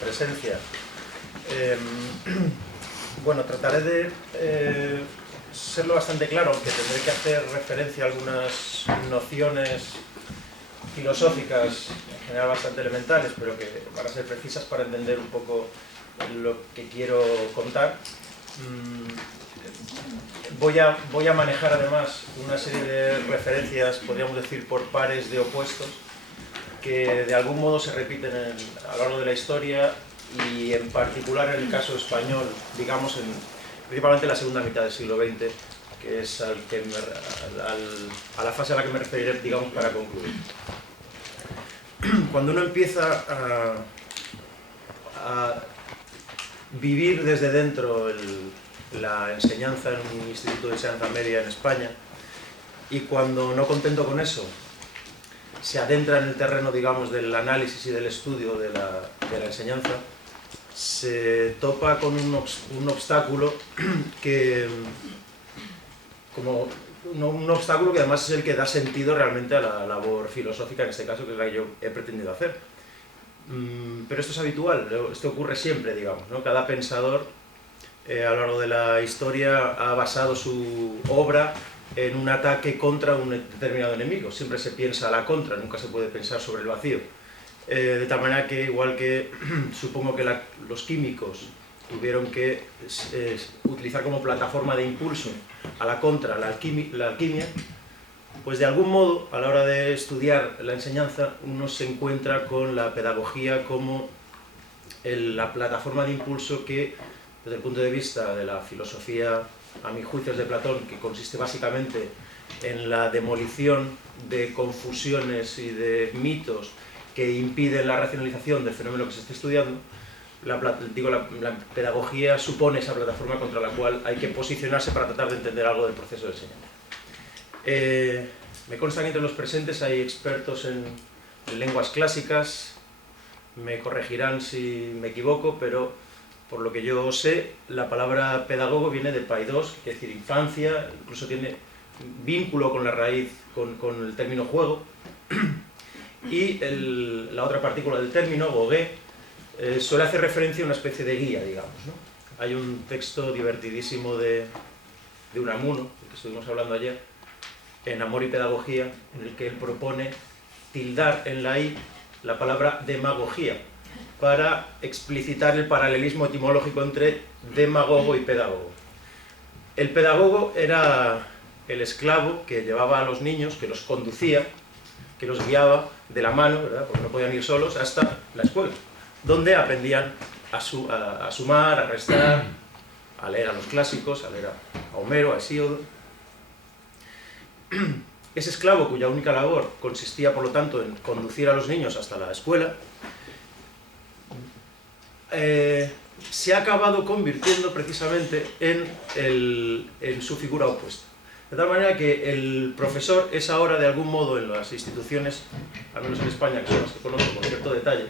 presencia. Bueno, trataré de serlo bastante claro, aunque tendré que hacer referencia a algunas nociones filosóficas, en general bastante elementales, pero que van a ser precisas para entender un poco lo que quiero contar. Voy a manejar además una serie de referencias, podríamos decir, por pares de opuestos, que de algún modo se repiten a lo largo de la historia y en particular en el caso español, digamos, principalmente en la segunda mitad del siglo XX, que es a la fase a la que me referiré, digamos, para concluir. Cuando uno empieza a vivir desde dentro la enseñanza en un instituto de enseñanza media en España, y cuando, no contento con eso, se adentra en el terreno, digamos, del análisis y del estudio de la enseñanza, se topa con un obstáculo que, un obstáculo que además es el que da sentido realmente a la labor filosófica, en este caso, que es la que yo he pretendido hacer. Pero esto es habitual, esto ocurre siempre, digamos, ¿no? Cada pensador a lo largo de la historia ha basado su obra en un ataque contra un determinado enemigo. Siempre se piensa a la contra, nunca se puede pensar sobre el vacío. De tal manera que, igual que supongo que los químicos tuvieron que utilizar como plataforma de impulso a la contra la alquimia, pues de algún modo, a la hora de estudiar la enseñanza, uno se encuentra con la pedagogía como la plataforma de impulso que, desde el punto de vista de la filosofía, a mi juicio, es de Platón, que consiste básicamente en la demolición de confusiones y de mitos que impiden la racionalización del fenómeno que se está estudiando. La pedagogía supone esa plataforma contra la cual hay que posicionarse para tratar de entender algo del proceso de enseñanza. Me consta que entre los presentes hay expertos en lenguas clásicas, me corregirán si me equivoco, pero por lo que yo sé, la palabra pedagogo viene de paidos, que es decir, infancia, incluso tiene vínculo con la raíz, con el término juego, y la otra partícula del término, gogé, suele hacer referencia a una especie de guía, digamos, ¿no? Hay un texto divertidísimo de Unamuno, del que estuvimos hablando ayer, en Amor y Pedagogía, en el que él propone tildar en la i la palabra demagogía, para explicitar el paralelismo etimológico entre demagogo y pedagogo. El pedagogo era el esclavo que llevaba a los niños, que los conducía, que los guiaba de la mano, ¿verdad? Porque no podían ir solos, hasta la escuela, donde aprendían a sumar, a restar, a leer a los clásicos, a leer a Homero, a Hesíodo. Ese esclavo, cuya única labor consistía, por lo tanto, en conducir a los niños hasta la escuela, se ha acabado convirtiendo precisamente en su figura opuesta. De tal manera que el profesor es ahora, de algún modo, en las instituciones, al menos en España, que son las que conozco con cierto detalle,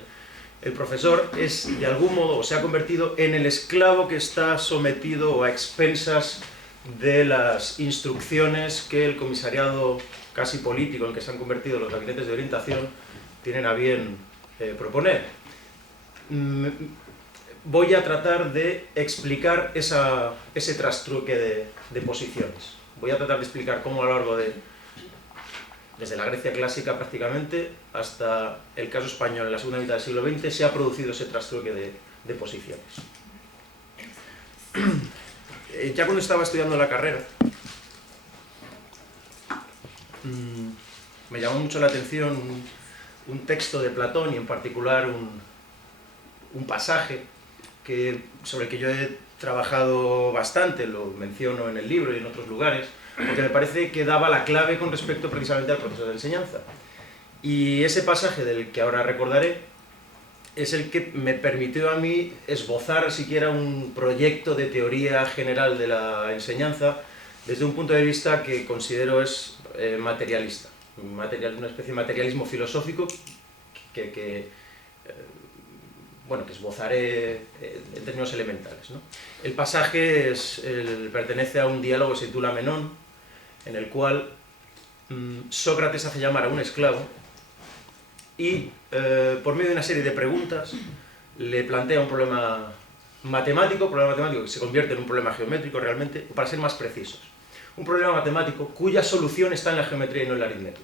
el profesor es, de algún modo, o se ha convertido en el esclavo que está sometido o a expensas de las instrucciones que el comisariado casi político en que se han convertido los gabinetes de orientación tienen a bien proponer. Voy a tratar de explicar ese trastruque de posiciones. Voy a tratar de explicar cómo a lo largo desde la Grecia clásica prácticamente hasta el caso español en la segunda mitad del siglo XX se ha producido ese trastruque de posiciones. Ya cuando estaba estudiando la carrera, me llamó mucho la atención un texto de Platón y en particular un pasaje sobre el que yo he trabajado bastante, lo menciono en el libro y en otros lugares, porque me parece que daba la clave con respecto precisamente al proceso de enseñanza. Y ese pasaje del que ahora recordaré es el que me permitió a mí esbozar siquiera un proyecto de teoría general de la enseñanza desde un punto de vista que considero es materialista, una especie de materialismo filosófico que esbozaré en términos elementales, ¿no? El pasaje pertenece a un diálogo que se titula Menón, en el cual Sócrates hace llamar a un esclavo y, por medio de una serie de preguntas, le plantea un problema matemático que se convierte en un problema geométrico realmente, o para ser más precisos, un problema matemático cuya solución está en la geometría y no en la aritmética.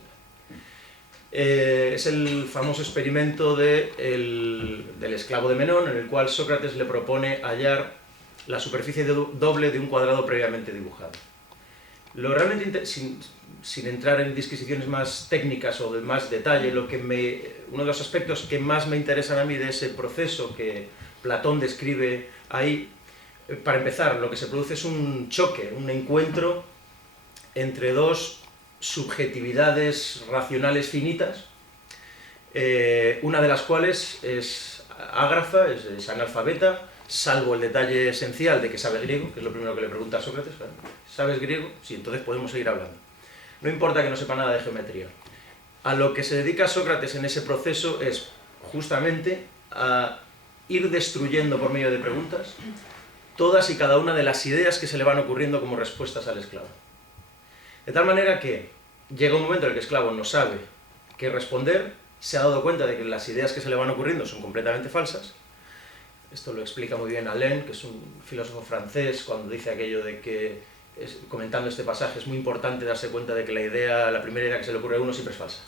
Es el famoso experimento del esclavo de Menón, en el cual Sócrates le propone hallar la superficie doble de un cuadrado previamente dibujado. Lo realmente, sin entrar en disquisiciones más técnicas o de más detalle, uno de los aspectos que más me interesan a mí de ese proceso que Platón describe ahí, para empezar, lo que se produce es un choque, un encuentro entre dos subjetividades racionales finitas, una de las cuales es ágrafa, es analfabeta, salvo el detalle esencial de que sabe griego, que es lo primero que le pregunta a Sócrates. ¿Sabes griego? Sí, entonces podemos seguir hablando. No importa que no sepa nada de geometría. A lo que se dedica Sócrates en ese proceso es justamente a ir destruyendo por medio de preguntas todas y cada una de las ideas que se le van ocurriendo como respuestas al esclavo. De tal manera que llega un momento en el que el esclavo no sabe qué responder, se ha dado cuenta de que las ideas que se le van ocurriendo son completamente falsas. Esto lo explica muy bien Alain, que es un filósofo francés, cuando dice aquello de que, comentando este pasaje, es muy importante darse cuenta de que la primera idea que se le ocurre a uno siempre es falsa.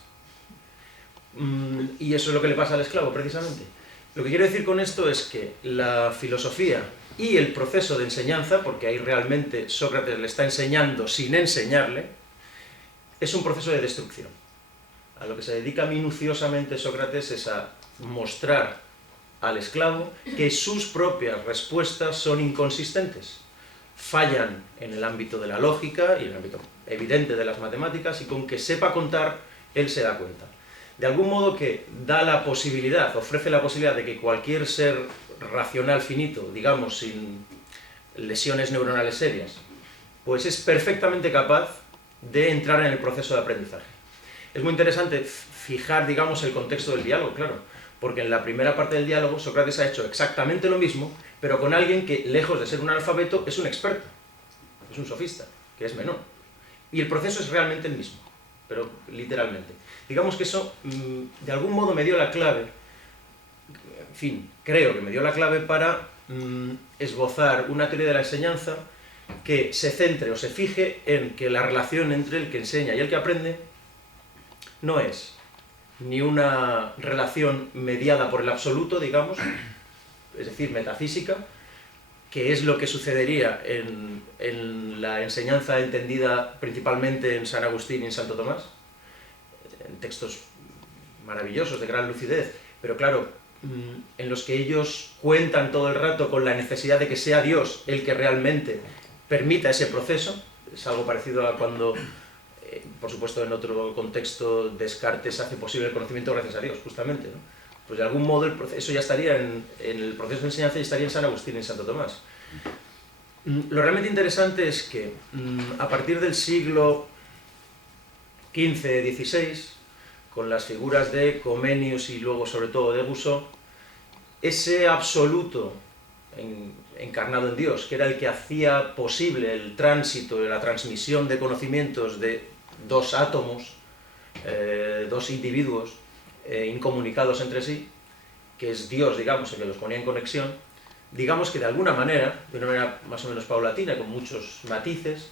Y eso es lo que le pasa al esclavo, precisamente. Lo que quiero decir con esto es que la filosofía y el proceso de enseñanza, porque ahí realmente Sócrates le está enseñando sin enseñarle, es un proceso de destrucción. A lo que se dedica minuciosamente Sócrates es a mostrar al esclavo que sus propias respuestas son inconsistentes, fallan en el ámbito de la lógica y en el ámbito evidente de las matemáticas, y con que sepa contar, él se da cuenta. De algún modo que da la posibilidad, ofrece la posibilidad de que cualquier ser racional finito, digamos sin lesiones neuronales serias, pues es perfectamente capaz de entrar en el proceso de aprendizaje. Es muy interesante fijar, digamos, el contexto del diálogo, claro, porque en la primera parte del diálogo Sócrates ha hecho exactamente lo mismo, pero con alguien que, lejos de ser un analfabeto, es un experto, es un sofista, que es Menón. Y el proceso es realmente el mismo, pero literalmente. Digamos que eso, de algún modo, me dio la clave, en fin, creo que me dio la clave para esbozar una teoría de la enseñanza que se centre o se fije en que la relación entre el que enseña y el que aprende no es ni una relación mediada por el absoluto, digamos, es decir, metafísica, que es lo que sucedería en la enseñanza entendida principalmente en San Agustín y en Santo Tomás, en textos maravillosos, de gran lucidez, pero claro, en los que ellos cuentan todo el rato con la necesidad de que sea Dios el que realmente permita ese proceso. Es algo parecido a cuando, por supuesto en otro contexto, Descartes hace posible el conocimiento gracias a Dios, justamente, ¿no? Pues de algún modo eso ya estaría en el proceso de enseñanza, y estaría en San Agustín y en Santo Tomás. Lo realmente interesante es que a partir del siglo XV-XVI, con las figuras de Comenius y luego sobre todo de Rousseau, ese absoluto encarnado en Dios, que era el que hacía posible el tránsito y la transmisión de conocimientos de dos átomos, dos individuos incomunicados entre sí, que es Dios, digamos, el que los ponía en conexión, digamos que de alguna manera, de una manera más o menos paulatina, con muchos matices,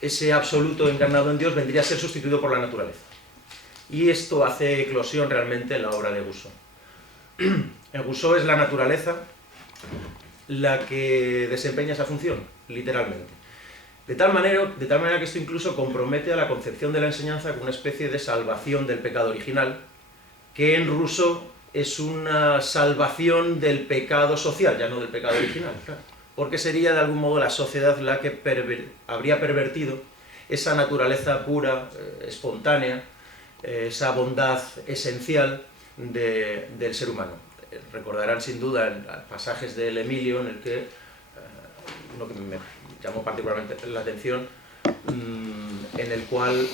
ese absoluto encarnado en Dios vendría a ser sustituido por la naturaleza. Y esto hace eclosión realmente en la obra de Rousseau. En Rousseau es la naturaleza la que desempeña esa función, literalmente. De tal manera que esto incluso compromete a la concepción de la enseñanza como una especie de salvación del pecado original, que en Rousseau es una salvación del pecado social, ya no del pecado original, claro, porque sería de algún modo la sociedad la que habría pervertido esa naturaleza pura, espontánea, esa bondad esencial del ser humano. Recordarán sin duda en pasajes del Emilio en el que uno que me llamó particularmente la atención, en el cual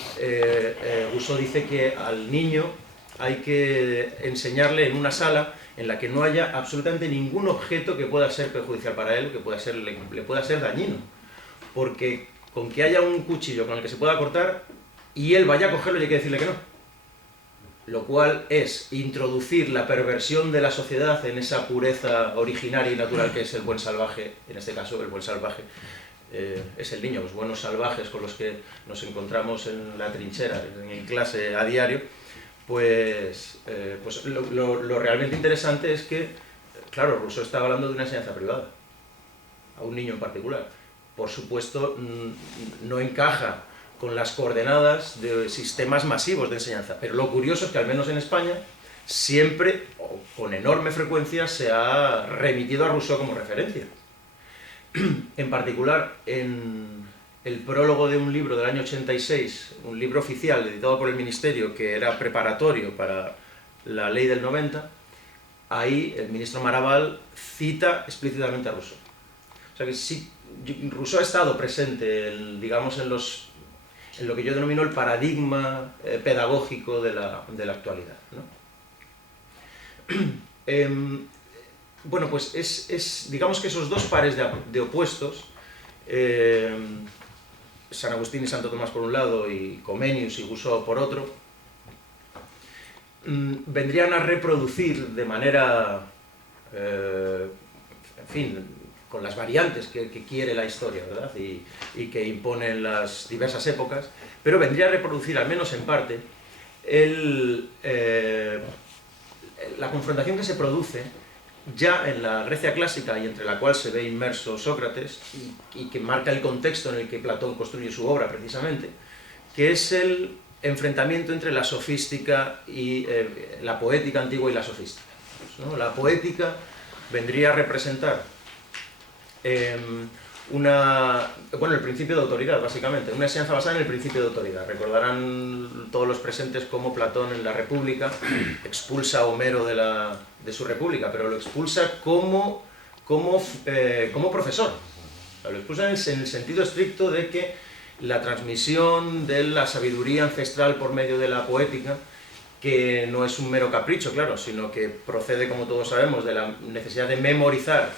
Rousseau dice que al niño hay que enseñarle en una sala en la que no haya absolutamente ningún objeto que pueda ser perjudicial para él, que le pueda ser dañino, porque con que haya un cuchillo con el que se pueda cortar y él vaya a cogerlo y hay que decirle que no. lo cual es introducir la perversión de la sociedad en esa pureza originaria y natural que es el buen salvaje. En este caso, el buen salvaje es el niño, los buenos salvajes con los que nos encontramos en la trinchera, en clase a diario. Pues lo realmente interesante es que, claro, Rousseau estaba hablando de una enseñanza privada, a un niño en particular. Por supuesto, no encaja con las coordenadas de sistemas masivos de enseñanza, pero lo curioso es que al menos en España siempre, o con enorme frecuencia, se ha remitido a Rousseau como referencia. En particular, en el prólogo de un libro del año 86, un libro oficial editado por el Ministerio que era preparatorio para la ley del 90, ahí el ministro Maravall cita explícitamente a Rousseau. O sea que sí, Rousseau ha estado presente, digamos, en lo que yo denomino el paradigma pedagógico de la actualidad, ¿no? Bueno, pues digamos que esos dos pares de opuestos, San Agustín y Santo Tomás por un lado y Comenius y Rousseau por otro, vendrían a reproducir de manera, en fin, con las variantes que quiere la historia, ¿verdad? Y que imponen las diversas épocas, pero vendría a reproducir, al menos en parte, la confrontación que se produce ya en la Grecia clásica y entre la cual se ve inmerso Sócrates y que marca el contexto en el que Platón construye su obra precisamente, que es el enfrentamiento entre la sofística y la poética antigua y la sofística, ¿no? La poética vendría a representar el principio de autoridad, básicamente, una enseñanza basada en el principio de autoridad. Recordarán todos los presentes cómo Platón en la República expulsa a Homero de su República, pero lo expulsa como profesor. Lo expulsa en el sentido estricto de que la transmisión de la sabiduría ancestral por medio de la poética, que no es un mero capricho, claro, sino que procede, como todos sabemos, de la necesidad de memorizar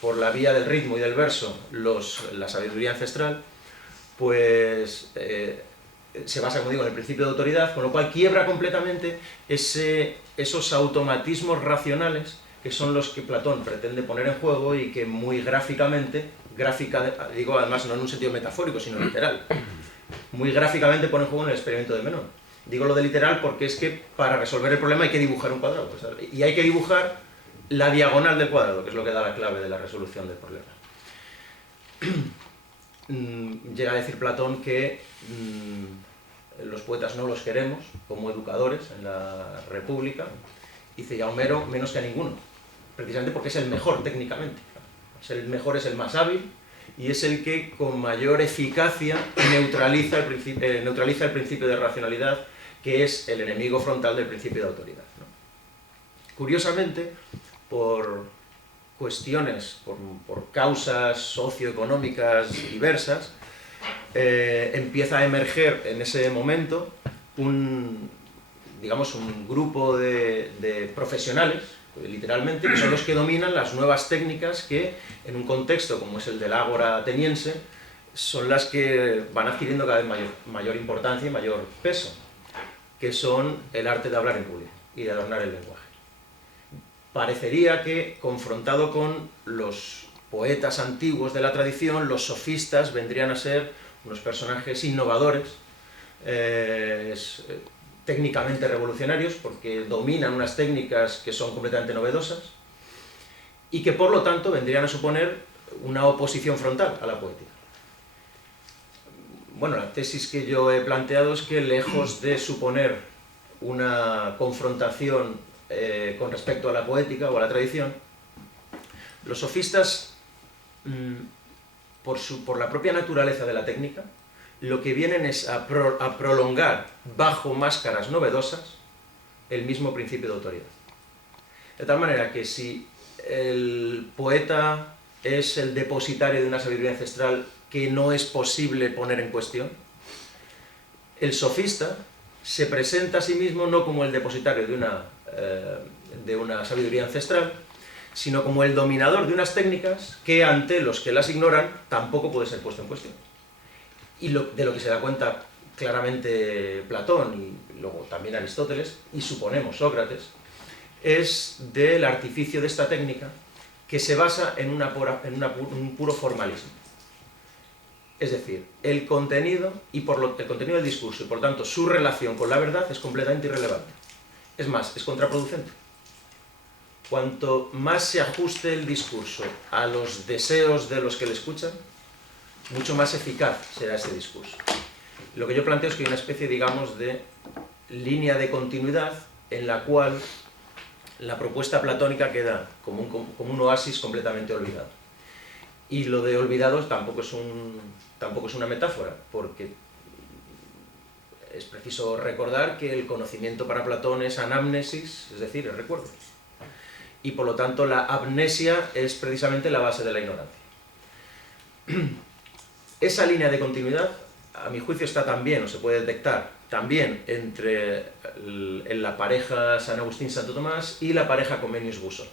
por la vía del ritmo y del verso la sabiduría ancestral, pues se basa, como digo, en el principio de autoridad, con lo cual quiebra completamente esos automatismos racionales que son los que Platón pretende poner en juego y que muy gráficamente, digo además no en un sentido metafórico, sino literal, muy gráficamente pone en juego en el experimento de Menón. Digo lo de literal porque es que para resolver el problema hay que dibujar un cuadrado, y hay que dibujar la diagonal del cuadrado, que es lo que da la clave de la resolución del problema. Llega a decir Platón que los poetas no los queremos como educadores en la República, dice, y a Homero menos que a ninguno, precisamente porque es el mejor técnicamente. El mejor es el más hábil y es el que con mayor eficacia neutraliza el principio de racionalidad, que es el enemigo frontal del principio de autoridad, ¿no? Curiosamente, por cuestiones, por causas socioeconómicas diversas, empieza a emerger en ese momento un grupo de profesionales, literalmente, que son los que dominan las nuevas técnicas que, en un contexto como es el del ágora ateniense, son las que van adquiriendo cada vez mayor importancia y mayor peso, que son el arte de hablar en público y de adornar el lenguaje. Parecería que, confrontado con los poetas antiguos de la tradición, los sofistas vendrían a ser unos personajes innovadores, técnicamente revolucionarios, porque dominan unas técnicas que son completamente novedosas, y que por lo tanto vendrían a suponer una oposición frontal a la poética. Bueno, la tesis que yo he planteado es que, lejos de suponer una confrontación con respecto a la poética o a la tradición, los sofistas, por la propia naturaleza de la técnica, lo que vienen es a prolongar bajo máscaras novedosas el mismo principio de autoridad. De tal manera que si el poeta es el depositario de una sabiduría ancestral que no es posible poner en cuestión, el sofista se presenta a sí mismo no como el depositario de una sabiduría ancestral, sino como el dominador de unas técnicas que, ante los que las ignoran, tampoco puede ser puesto en cuestión. Y de lo que se da cuenta claramente Platón y luego también Aristóteles, y suponemos Sócrates, es del artificio de esta técnica que se basa en un puro formalismo. Es decir, el contenido del discurso y por tanto su relación con la verdad es completamente irrelevante. Es más, es contraproducente. Cuanto más se ajuste el discurso a los deseos de los que le escuchan, mucho más eficaz será ese discurso. Lo que yo planteo es que hay una especie, digamos, de línea de continuidad en la cual la propuesta platónica queda como un oasis completamente olvidado. Y lo de olvidados tampoco es una metáfora, porque es preciso recordar que el conocimiento para Platón es anamnesis, es decir, es recuerdo. Y por lo tanto la amnesia es precisamente la base de la ignorancia. Esa línea de continuidad, a mi juicio, está también, o se puede detectar, también entre la pareja San Agustín-Santo Tomás y la pareja Comenius-Boussot.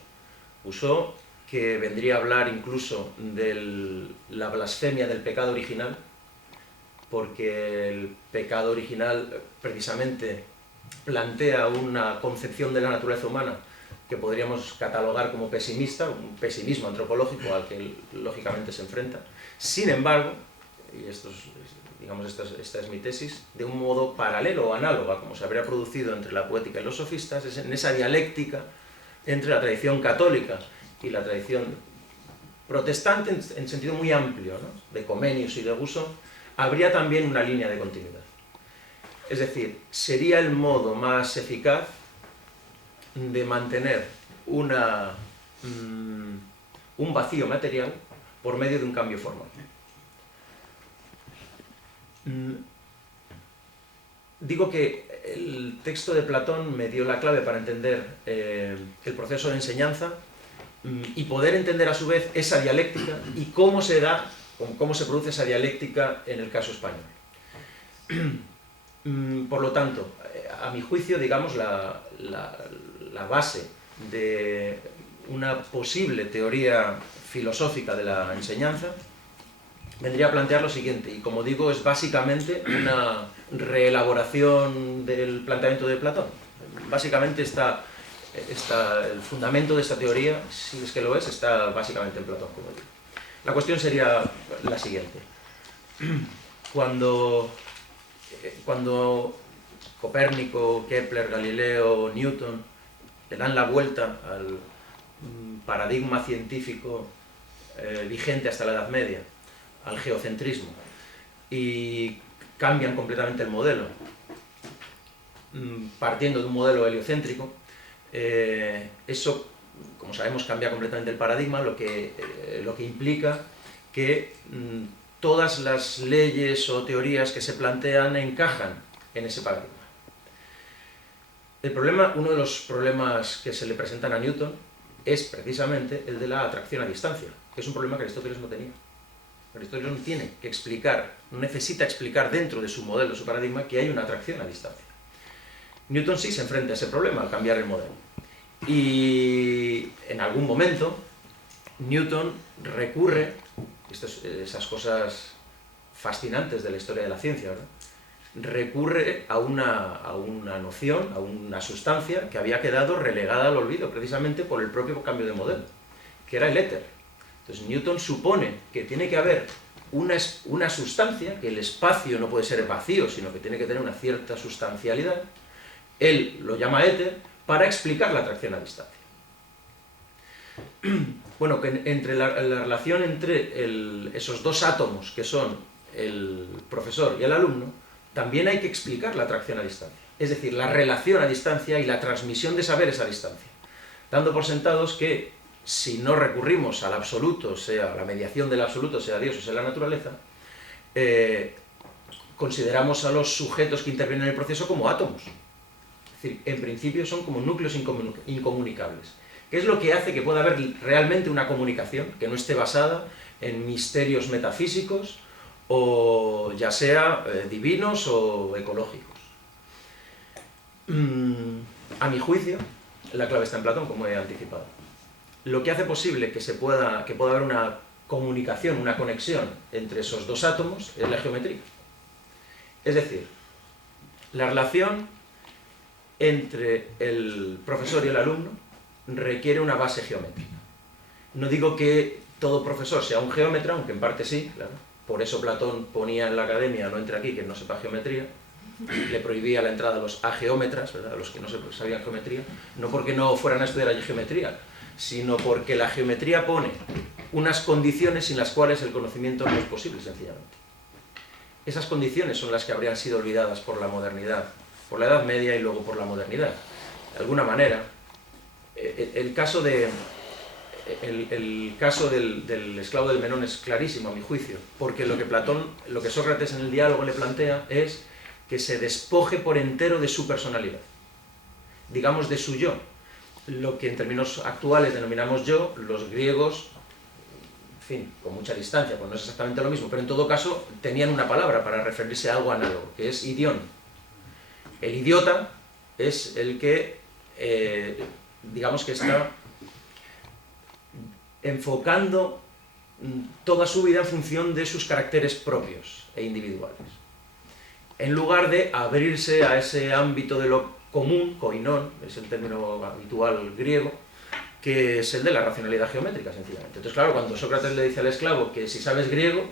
Boussot, que vendría a hablar incluso de la blasfemia del pecado original, porque el pecado original precisamente plantea una concepción de la naturaleza humana que podríamos catalogar como pesimista, un pesimismo antropológico al que lógicamente se enfrenta. Sin embargo, y esta es mi tesis, de un modo paralelo o análogo, como se habría producido entre la poética y los sofistas, es en esa dialéctica entre la tradición católica y la tradición protestante en sentido muy amplio, ¿no?, de Comenius y de Boussot, habría también una línea de continuidad. Es decir, sería el modo más eficaz de mantener un vacío material por medio de un cambio formal. Digo que el texto de Platón me dio la clave para entender el proceso de enseñanza y poder entender a su vez esa dialéctica y cómo se produce esa dialéctica en el caso español. Por lo tanto, a mi juicio, digamos, la base de una posible teoría filosófica de la enseñanza vendría a plantear lo siguiente, y como digo, es básicamente una reelaboración del planteamiento de Platón. Básicamente el fundamento de esta teoría, si es que lo es, está básicamente en Platón, como digo. La cuestión sería la siguiente. Cuando Copérnico, Kepler, Galileo, Newton le dan la vuelta al paradigma científico vigente hasta la Edad Media, al geocentrismo, y cambian completamente el modelo, partiendo de un modelo heliocéntrico, eso, como sabemos, cambia completamente el paradigma, lo que implica que todas las leyes o teorías que se plantean encajan en ese paradigma. Uno de los problemas que se le presentan a Newton es precisamente el de la atracción a distancia, que es un problema que Aristóteles no tenía. Aristóteles no tiene que explicar, no necesita explicar dentro de su modelo, de su paradigma, que hay una atracción a distancia. Newton sí se enfrenta a ese problema al cambiar el modelo. Y en algún momento Newton recurre, esas cosas fascinantes de la historia de la ciencia, ¿verdad?, recurre a una noción, a una sustancia que había quedado relegada al olvido precisamente por el propio cambio de modelo, que era el éter. Entonces Newton supone que tiene que haber una sustancia, que el espacio no puede ser vacío, sino que tiene que tener una cierta sustancialidad. Él lo llama éter para explicar la atracción a distancia. Bueno, que entre la relación entre esos dos átomos que son el profesor y el alumno, también hay que explicar la atracción a distancia, es decir, la relación a distancia y la transmisión de saberes a distancia, dando por sentados que si no recurrimos al absoluto, sea la mediación del absoluto, sea Dios o sea la naturaleza, consideramos a los sujetos que intervienen en el proceso como átomos. Es decir, en principio son como núcleos incomunicables. ¿Qué es lo que hace que pueda haber realmente una comunicación que no esté basada en misterios metafísicos o ya sea divinos o ecológicos? A mi juicio, la clave está en Platón, como he anticipado. Lo que hace posible que pueda haber una comunicación, una conexión entre esos dos átomos es la geometría. Es decir, la relación entre el profesor y el alumno requiere una base geométrica. No digo que todo profesor sea un geómetra, aunque en parte sí, claro. Por eso Platón ponía en la academia, no entre aquí, que no sepa geometría, le prohibía la entrada a los ageómetras, ¿verdad?, a los que no sabían geometría, no porque no fueran a estudiar allí geometría, sino porque la geometría pone unas condiciones sin las cuales el conocimiento no es posible, sencillamente. Esas condiciones son las que habrían sido olvidadas por la modernidad, por la Edad Media y luego por la modernidad. De alguna manera, el caso del esclavo del Menón es clarísimo, a mi juicio, porque lo que Sócrates en el diálogo le plantea es que se despoje por entero de su personalidad, digamos de su yo. Lo que en términos actuales denominamos yo, los griegos, en fin, con mucha distancia, pues no es exactamente lo mismo, pero en todo caso tenían una palabra para referirse a algo análogo, que es idión. El idiota es el que, digamos que está enfocando toda su vida en función de sus caracteres propios e individuales, en lugar de abrirse a ese ámbito de lo común, koinón, es el término habitual griego, que es el de la racionalidad geométrica, sencillamente. Entonces, claro, cuando Sócrates le dice al esclavo que si sabes griego,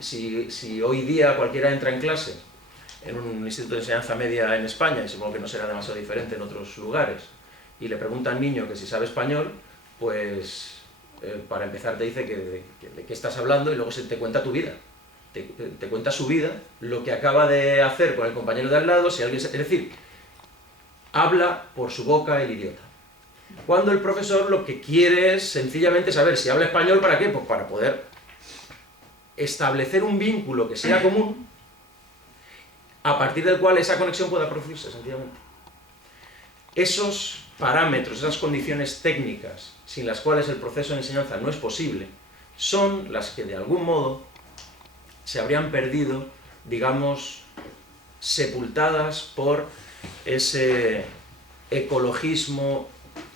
si hoy día cualquiera entra en clase en un instituto de enseñanza media en España, y supongo que no será demasiado diferente en otros lugares, y le pregunta al niño que si sabe español, pues para empezar te dice de qué estás hablando y luego te cuenta tu vida. Te cuenta su vida, lo que acaba de hacer con el compañero de al lado, si alguien... Es decir, habla por su boca el idiota. Cuando el profesor lo que quiere es sencillamente saber si habla español, ¿para qué? Pues para poder establecer un vínculo que sea común, a partir del cual esa conexión pueda producirse, sencillamente. Esos parámetros, esas condiciones técnicas, sin las cuales el proceso de enseñanza no es posible, son las que de algún modo se habrían perdido, digamos, sepultadas por ese ecologismo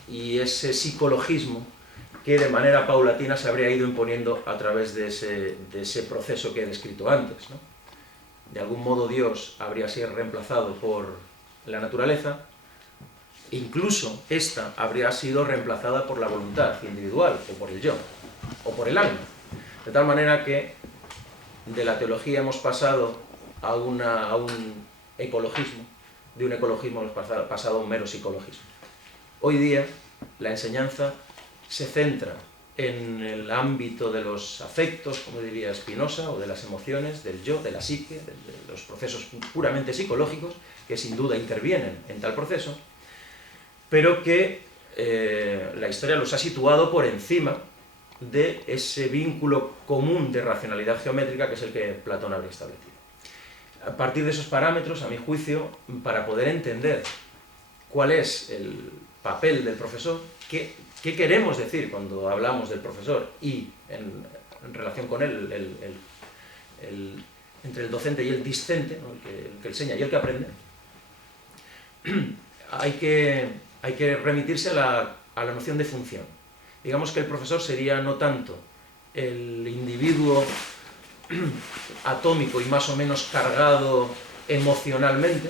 y ese psicologismo que de manera paulatina se habría ido imponiendo a través de ese proceso que he descrito antes, ¿no? De algún modo Dios habría sido reemplazado por la naturaleza, incluso esta habría sido reemplazada por la voluntad individual, o por el yo, o por el alma. De tal manera que de la teología hemos pasado a un ecologismo, de un ecologismo hemos pasado a un mero psicologismo. Hoy día la enseñanza se centra en el ámbito de los afectos, como diría Spinoza, o de las emociones, del yo, de la psique, de los procesos puramente psicológicos, que sin duda intervienen en tal proceso, pero que la historia los ha situado por encima de ese vínculo común de racionalidad geométrica que es el que Platón habría establecido. A partir de esos parámetros, a mi juicio, para poder entender cuál es el papel del profesor, qué queremos decir cuando hablamos del profesor y en relación con él, entre el docente y el discente, ¿no?, el que enseña y el que aprende, hay que remitirse a la noción de función. Digamos que el profesor sería no tanto el individuo atómico y más o menos cargado emocionalmente,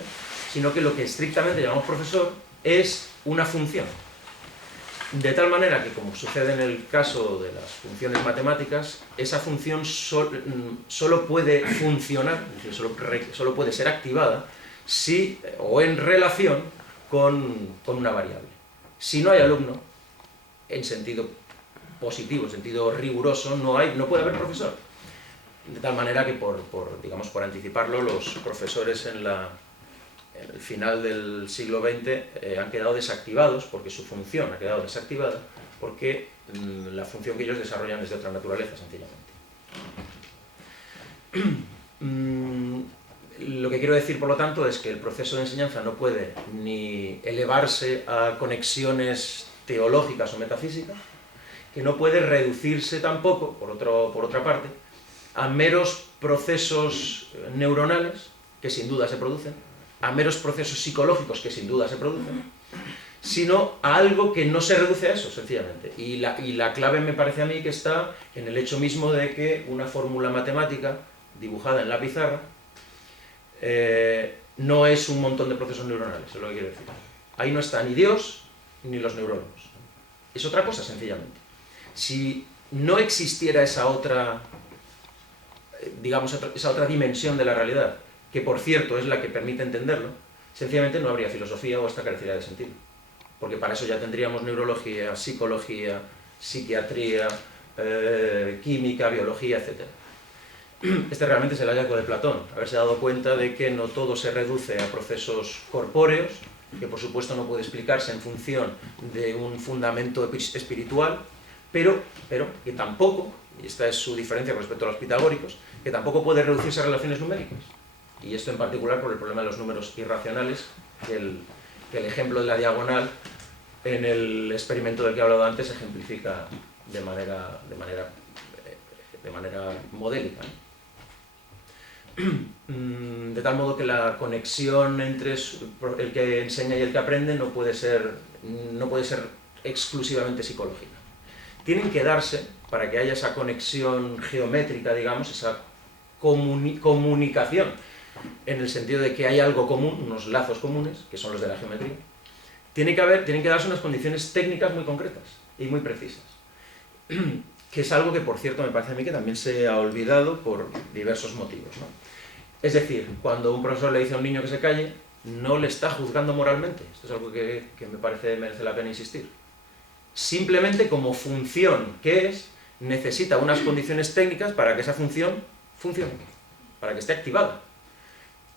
sino que lo que estrictamente llamamos profesor es una función. De tal manera que, como sucede en el caso de las funciones matemáticas, esa función solo puede funcionar, solo puede ser activada si, o en relación con una variable. Si no hay alumno, en sentido positivo, en sentido riguroso, no puede haber profesor. De tal manera que, digamos, por anticiparlo, los profesores en el final del siglo XX han quedado desactivados, porque su función ha quedado desactivada, porque la función que ellos desarrollan es de otra naturaleza, sencillamente. Lo que quiero decir, por lo tanto, es que el proceso de enseñanza no puede ni elevarse a conexiones teológicas o metafísicas, que no puede reducirse tampoco, por otra parte, a meros procesos neuronales, que sin duda se producen, a meros procesos psicológicos, que sin duda se producen, sino a algo que no se reduce a eso, sencillamente. Y la clave me parece a mí que está en el hecho mismo de que una fórmula matemática dibujada en la pizarra no es un montón de procesos neuronales, es lo que quiero decir. Ahí no está ni Dios ni los neurólogos. Es otra cosa, sencillamente. Si no existiera esa otra, digamos, esa otra dimensión de la realidad, que por cierto es la que permite entenderlo, sencillamente no habría filosofía o esta carecería de sentido. Porque para eso ya tendríamos neurología, psicología, psiquiatría, química, biología, etc. Este realmente es el hallazgo de Platón, haberse dado cuenta de que no todo se reduce a procesos corpóreos, que por supuesto no puede explicarse en función de un fundamento espiritual, pero que tampoco, y esta es su diferencia con respecto a los pitagóricos, que tampoco puede reducirse a relaciones numéricas. Y esto en particular por el problema de los números irracionales, que el ejemplo de la diagonal en el experimento del que he hablado antes ejemplifica de manera modélica. De tal modo que la conexión entre el que enseña y el que aprende no puede ser exclusivamente psicológica. Tienen que darse, para que haya esa conexión geométrica, digamos, esa comunicación, en el sentido de que hay algo común, unos lazos comunes, que son los de la geometría, tienen que darse unas condiciones técnicas muy concretas y muy precisas. Que es algo que, por cierto, me parece a mí que también se ha olvidado por diversos motivos, ¿no? Es decir, cuando un profesor le dice a un niño que se calle, no le está juzgando moralmente. Esto es algo que me parece merece la pena insistir. Simplemente como función que es, necesita unas condiciones técnicas para que esa función funcione, para que esté activada.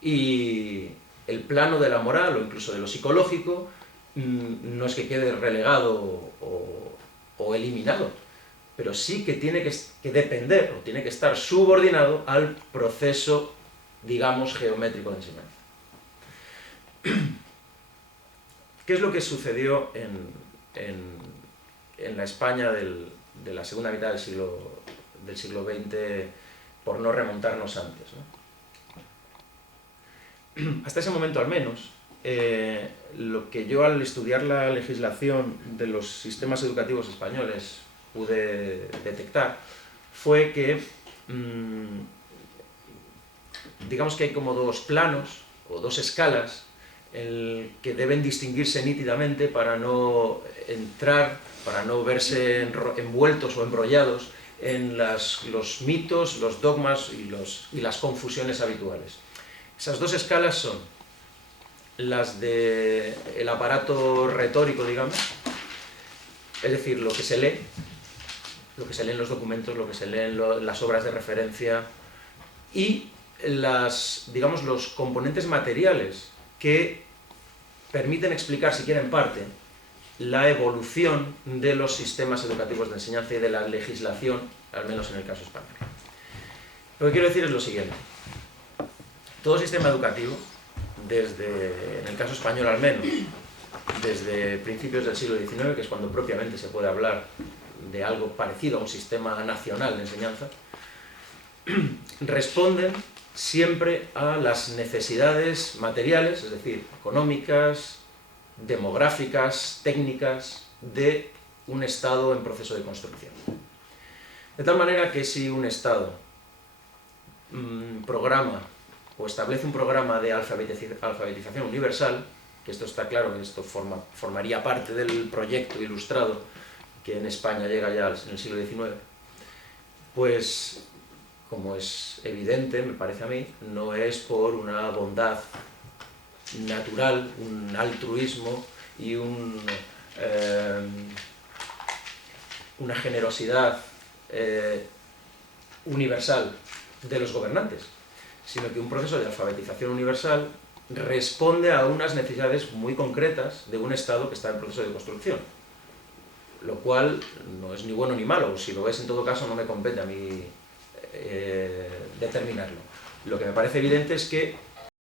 Y el plano de la moral o incluso de lo psicológico no es que quede relegado o eliminado, pero sí que tiene que depender o tiene que estar subordinado al proceso, digamos, geométrico de enseñanza. ¿Qué es lo que sucedió en la España de la segunda mitad del siglo XX, por no remontarnos antes, ¿no? Hasta ese momento al menos, lo que yo al estudiar la legislación de los sistemas educativos españoles pude detectar fue que, digamos que hay como dos planos o dos escalas que deben distinguirse nítidamente para no entrar, para no verse envueltos o embrollados en los mitos, los dogmas y las confusiones habituales. Esas dos escalas son las del aparato retórico, digamos, es decir, lo que se lee en los documentos, lo que se lee en las obras de referencia, y digamos, los componentes materiales que permiten explicar, siquiera en parte, la evolución de los sistemas educativos de enseñanza y de la legislación, al menos en el caso español. Lo que quiero decir es lo siguiente. Todo sistema educativo, en el caso español al menos, desde principios del siglo XIX, que es cuando propiamente se puede hablar de algo parecido a un sistema nacional de enseñanza, responden siempre a las necesidades materiales, es decir, económicas, demográficas, técnicas, de un Estado en proceso de construcción. De tal manera que si un Estado programa o establece un programa de alfabetización universal, que esto está claro que esto formaría parte del proyecto ilustrado que en España llega ya en el siglo XIX, pues, como es evidente, me parece a mí, no es por una bondad natural, un altruismo y una generosidad universal de los gobernantes, sino que un proceso de alfabetización universal responde a unas necesidades muy concretas de un Estado que está en proceso de construcción, lo cual no es ni bueno ni malo, o si lo es en todo caso no me compete a mí determinarlo. Lo que me parece evidente es que